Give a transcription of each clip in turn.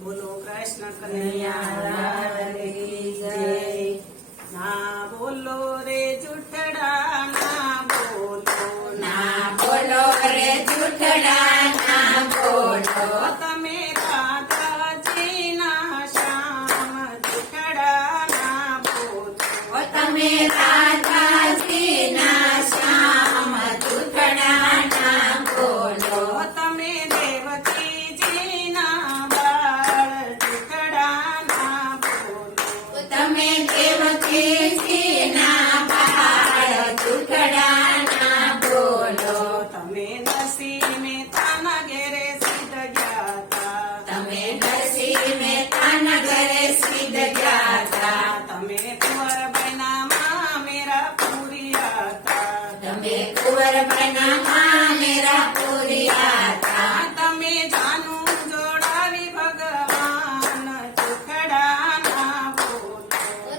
બોલો કૃષ્ણ કનૈયા કી જય। ના બોલો રે જૂઠડા ના બોલો, ના બોલો રે જૂઠડા ના બોલો, તમે રાધાજીના શ્યામ જૂઠડા ના બોલો, તમે રાધાજીના શ્યામ જૂઠડા ના બોલો, તમે દેવકીજીના બાળ જૂઠડા ના બોલો, તમે દેવકીજીના બાળ જૂઠડા ના બોલો, તમે નરસિંહ મહેતાના ઘેરે સિદ્ધ ગયા તા, તમે નરસિંહ મહેતાના ઘરે સિદ્ધ ગયા તા, તમે કુંવરબાઈના મામેરા પૂર્યા તા, તમે કુંવરબાઈના મામેરા પૂર્યા તા, તમે જાનું જોડાવી ભગવાન જૂઠડા ના બોલો,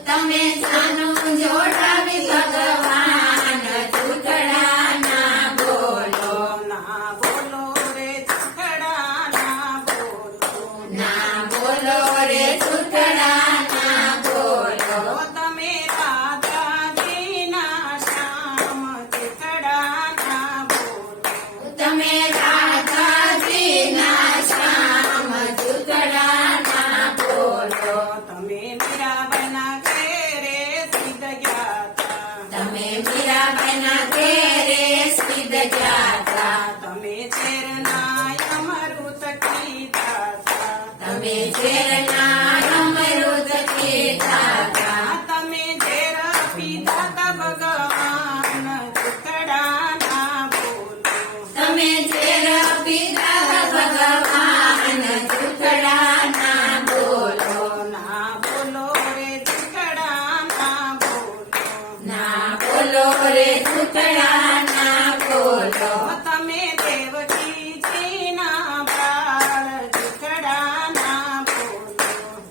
તમે જાનું જોડાવી ભગવાન જૂઠડા ના બોલો, ના બોલો રે જૂઠડા ના બોલો, ના બોલો રે જૂઠડા ના બોલો, તમે રાધાજીના શ્યામ જૂઠડા ના બોલો, તમે રાધાજીના શ્યામ જૂઠડા ના બોલો, તમે મીરાબાઈના ઘેરે સિદ્ધ ગયા તા, તમે મીરાબાઈના ઘેરે સિદ્ધ ગયા તા, તમે ઝેરના અમૃત પીધા તા, તમે ઝેરના અમૃત પીધા તા, તમે ઝેર પીધા તા ભગવાન જૂઠડા ના બોલો, તમે ઝેર પીધા ભગવાન જૂઠડા ના બોલો, ના બોલો રે જૂઠડા ના બોલો, ના બોલો રે જૂઠડા ના બોલો, તમે દેવકીજીના બાળ જૂઠડા ના બોલો,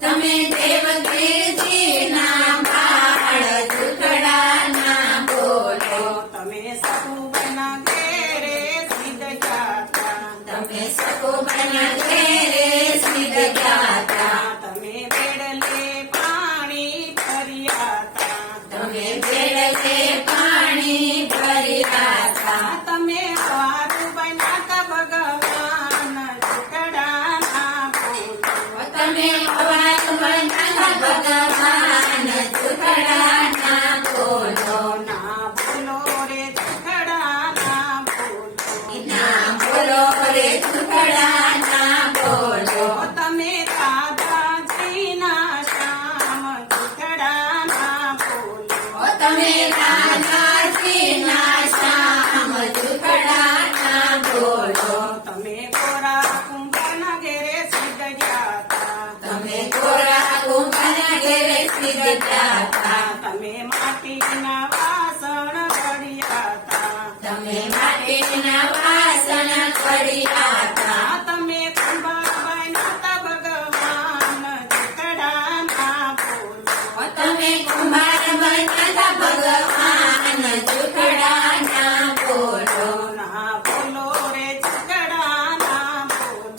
તમે દેવકીજીના બાળ જૂઠડા ના બોલો, તમે સતુબાઈના ઘેરે સિદ્ધ ગયા તા, તમે સકુબાના ઘેરે સિદ્ધ ગયા તા, તમે બેડલે પાણી ભર્યા તા, તમે બેડલે પાણી ભર્યા તા, તમે વારુબાઈના તા ભગવાન જૂઠડા ના બોલો, તમે અવાજ બનાતા ભગવાન જૂઠડા ના બોલો, ના બોલો રે જૂઠડા ના બોલો, ના બોલો રે જૂઠડા ના બોલો, તમે રાધાજીના શ્યામ જૂઠડા ના બોલો, તમે રાધાજીના શ્યામ જૂઠડા ના બોલો, તમે કોરા કુંભના ઘેરે સિદ્ધ ગયા તા, તમે કોરા કુંભના ઘેરે સિદ્ધ ગયા તા, તમે માટીના વાસણ ઘડ્યા તા, તમે માટીના વાસણ કર્યા તા, તમે કુંભારબાઈના તા ભગવાન જૂઠડા ના બોલો, તમે કુંભાર બનાતા ભગવાન જૂઠડા ના બોલો, ના બોલો રે જૂઠડા ના બોલો,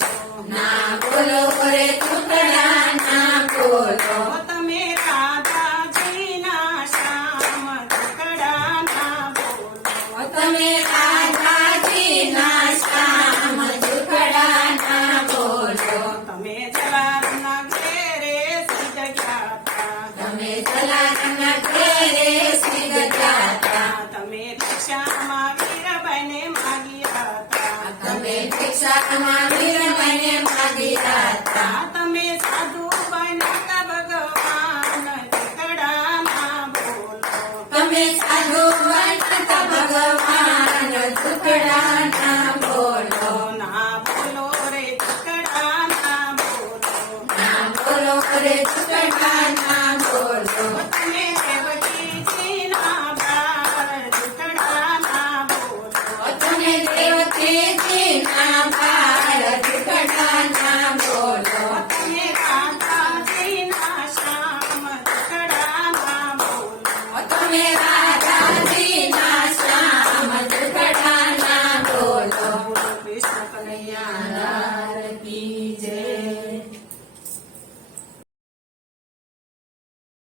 ના બોલો રે જૂઠડા ના બોલો, તમે રાધાજીના શ્યામ જૂઠડા ના બોલો, તમે રાધાજીના શ્યામ જૂઠડા ના બોલો, તમે જલારામના ઘેરે સિદ્ધ ગયા તા, તમે જલારામના ઘેરે સિદ્ધ ગયા તા, તમે ભિક્ષામાં વીરબાઈને માગ્યા તા, તમે ભિક્ષામાં વીરબાઈને માગ્યા તા, તમે સાધુબાઈના તા ભગવાન જૂઠડા ના બોલો, તમે સાધુ બનાતા ભગવાન જૂઠડા ના બોલો, ના બોલો રે જૂઠડા ના બોલો, ના બોલો રે જૂઠડા ના બોલો, તમે દેવકીજીના બાળ જૂઠડા ના બોલો, તમે દેવકીજીના બાળ જૂઠડા ના બોલો, તમે રાધાજીના શ્યામ જૂઠડા ના બોલો, તમે રાધાજીના શ્યામ જૂઠડા ના બોલો, કૃષ્ણ કનૈયા